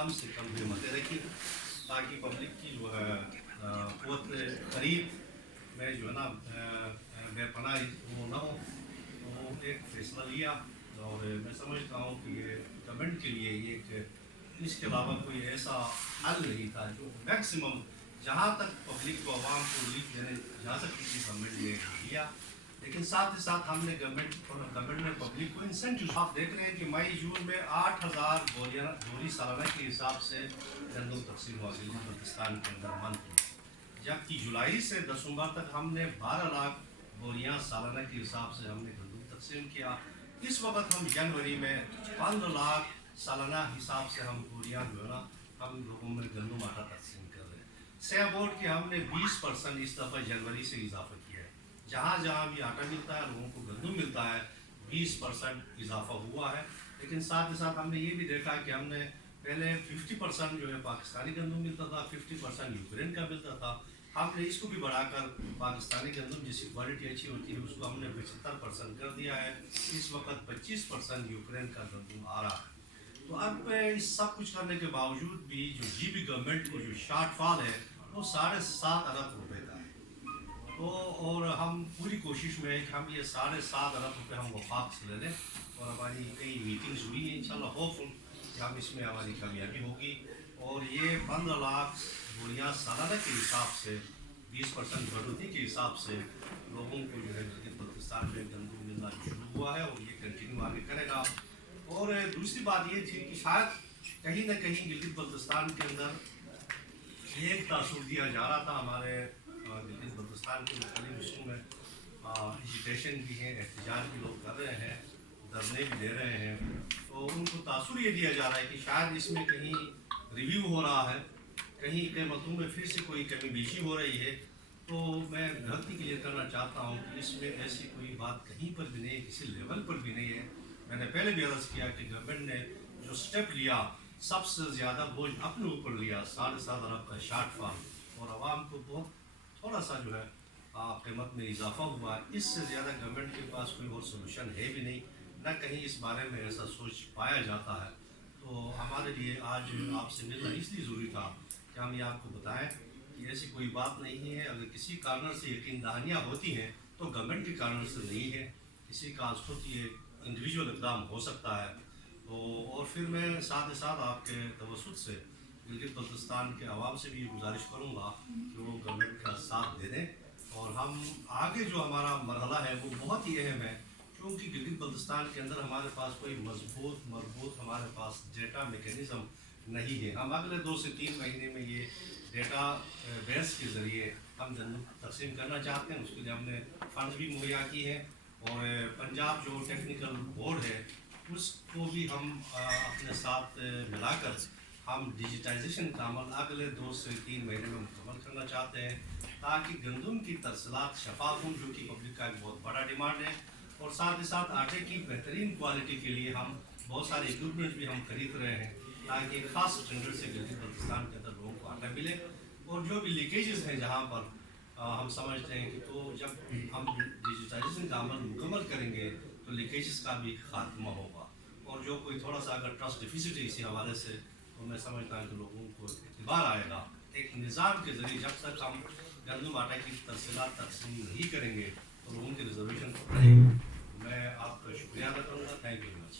کم سے کم ہمتیں رکھی تاکہ پبلک کی جو ہے قوت خرید میں جو ہے نا بے پناہ وہ نہ ہو. وہ ایک فیصلہ لیا اور میں سمجھتا ہوں کہ یہ گورنمنٹ کے لیے یہ ایک اس کے علاوہ کوئی ایسا حل نہیں تھا جو میکسیمم جہاں تک پبلک کو عوام کو ریلیف دینے جا سکتی تھی گورنمنٹ نے دیا. لیکن ساتھ ہی ساتھ ہم نے گورنمنٹ نے پبلک کو انسینٹیو. آپ دیکھ رہے ہیں کہ مئی جون میں 8,000 بوری سالانہ کے حساب سے گندم تقسیم ہوا بلوچستان کے اندر منتھ, جبکہ جولائی سے دسمبر تک ہم نے 12 لاکھ بوریاں سالانہ کے حساب سے ہم نے گندم تقسیم کیا. اس وقت ہم جنوری میں 15 لاکھ سالانہ حساب سے ہم بوریاں جو ہے نا ہم لوگوں میں گندم آٹا تقسیم کر رہے ہیں. سیاہ بورڈ کے ہم نے 20% اس دفعہ جنوری سے اضافہ کیا ہے. جہاں جہاں بھی آٹا ملتا ہے لوگوں کو گندم ملتا ہے 20% اضافہ ہوا ہے. لیکن ساتھ ہی ساتھ ہم نے یہ بھی دیکھا کہ ہم نے پہلے 50% جو ہے پاکستانی گندم ملتا تھا, 50% یوکرین کا ملتا تھا. ہم نے اس کو بھی بڑھا کر پاکستانی گندم جس کی کوالٹی اچھی ہوتی ہے اس کو ہم نے 75% کر دیا ہے. اس وقت 25% یوکرین کا گندم آ رہا ہے. تو اب اس سب کچھ کرنے کے باوجود بھی جو جی بی گورنمنٹ کو جو شارٹ فال ہے وہ 7.5 ارب روپے کا ہے. تو اور ہم پوری کوشش میں ہے کہ ہم یہ 7.5 ارب روپے ہم وفاق سے لے لیں, اور ہماری کئی میٹنگز ہوئی ہیں. انشاءاللہ ہوپ کہ ہم اس میں ہماری کامیابی ہوگی. اور یہ 15 لاکھ بوریاں سالانہ کے حساب سے 20% بڑھوتری کے حساب سے لوگوں کو جو ہے بلوچستان میں گندم ملنا شروع ہوا ہے, اور یہ کنٹینیو آگے کرے گا. اور دوسری بات یہ تھی کہ شاید کہیں نہ کہیں گلگت بلتستان کے اندر ایک تاثر دیا جا رہا تھا. ہمارے گلگت بلتستان کے مختلف حصوں میں ایجیٹیشن بھی ہیں, احتجاج بھی لوگ کر رہے ہیں, دھرنے بھی دے رہے ہیں. تو ان کو تاثر یہ دیا جا رہا ہے کہ شاید اس میں کہیں ریویو ہو رہا ہے, کہیں قیمتوں میں پھر سے کوئی کمی بیشی ہو رہی ہے. تو میں غلطی کلیئر کرنا چاہتا ہوں کہ اس میں ایسی کوئی بات کہیں پر بھی نہیں ہے, کسی لیول پر بھی نہیں ہے. میں نے پہلے بھی عرض کیا کہ گورنمنٹ نے جو سٹیپ لیا سب سے زیادہ بوجھ اپنے اوپر لیا, 7.5 ارب کا شارٹ فال, اور عوام کو بہت تھوڑا سا جو ہے قیمت میں اضافہ ہوا. اس سے زیادہ گورنمنٹ کے پاس کوئی اور سولوشن ہے بھی نہیں, نہ کہیں اس بارے میں ایسا سوچ پایا جاتا ہے. تو ہمارے لیے آج آپ سے ملنا اس لیے ضروری تھا کہ ہم یہ آپ کو بتائیں کہ ایسی کوئی بات نہیں ہے. اگر کسی کارنر سے یقین دہانیاں ہوتی ہیں تو گورنمنٹ کے کارنر سے نہیں ہے, کسی کا خود یہ انڈیویجول اقدام ہو سکتا ہے. تو اور پھر میں ساتھ ہی ساتھ آپ کے توسط سے گلگت بلتستان کے عوام سے بھی یہ گزارش کروں گا کہ وہ گورنمنٹ کا ساتھ دے دیں. اور ہم آگے جو ہمارا مرحلہ ہے وہ بہت ہی اہم ہے, کیونکہ گلگت بلتستان کے اندر ہمارے پاس کوئی مربوط ہمارے پاس ڈیٹا میکینزم نہیں ہے. ہم اگلے 2 سے 3 مہینے میں یہ ڈیٹا بیس کے ذریعے ہم تقسیم کرنا چاہتے ہیں. اس کے لیے ہم نے فنڈ بھی مہیا کی ہے, اور پنجاب جو ٹیکنیکل بورڈ ہے اس کو بھی ہم اپنے ساتھ ملا کر ہم ڈیجیٹائزیشن کا عمل اگلے 2 سے 3 مہینے میں مکمل کرنا چاہتے ہیں, تاکہ گندم کی ترسیلات شفاف ہوں, جو کہ پبلک کا ایک بہت بڑا ڈیمانڈ ہے. اور ساتھ ہی ساتھ آٹے کی بہترین کوالٹی کے لیے ہم بہت سارے اکوپمنٹ بھی ہم خرید رہے ہیں, تاکہ ایک خاص اسٹینڈرڈ سے گلگت بلتستان کے اندر لوگوں کو آٹا ملے. اور جو بھی لیکیجز ہیں جہاں پر ہم سمجھتے ہیں کہ تو جب ہم ڈیجیٹائزیشن کا عمل مکمل کریں گے تو لیکیجز کا بھی خاتمہ ہوگا. اور جو کوئی تھوڑا سا اگر ٹرسٹ ڈیفیسٹ ہے اسی حوالے سے, تو میں سمجھتا ہوں کہ لوگوں کو اعتبار آئے گا. ایک نظام کے ذریعے جب تک ہم گندم آٹا کی ترسیلات تقسیم نہیں کریں گے تو لوگوں کے ریزرویشن کو پڑھیں گے. میں آپ کا شکریہ ادا کروں گا. Thank you very much.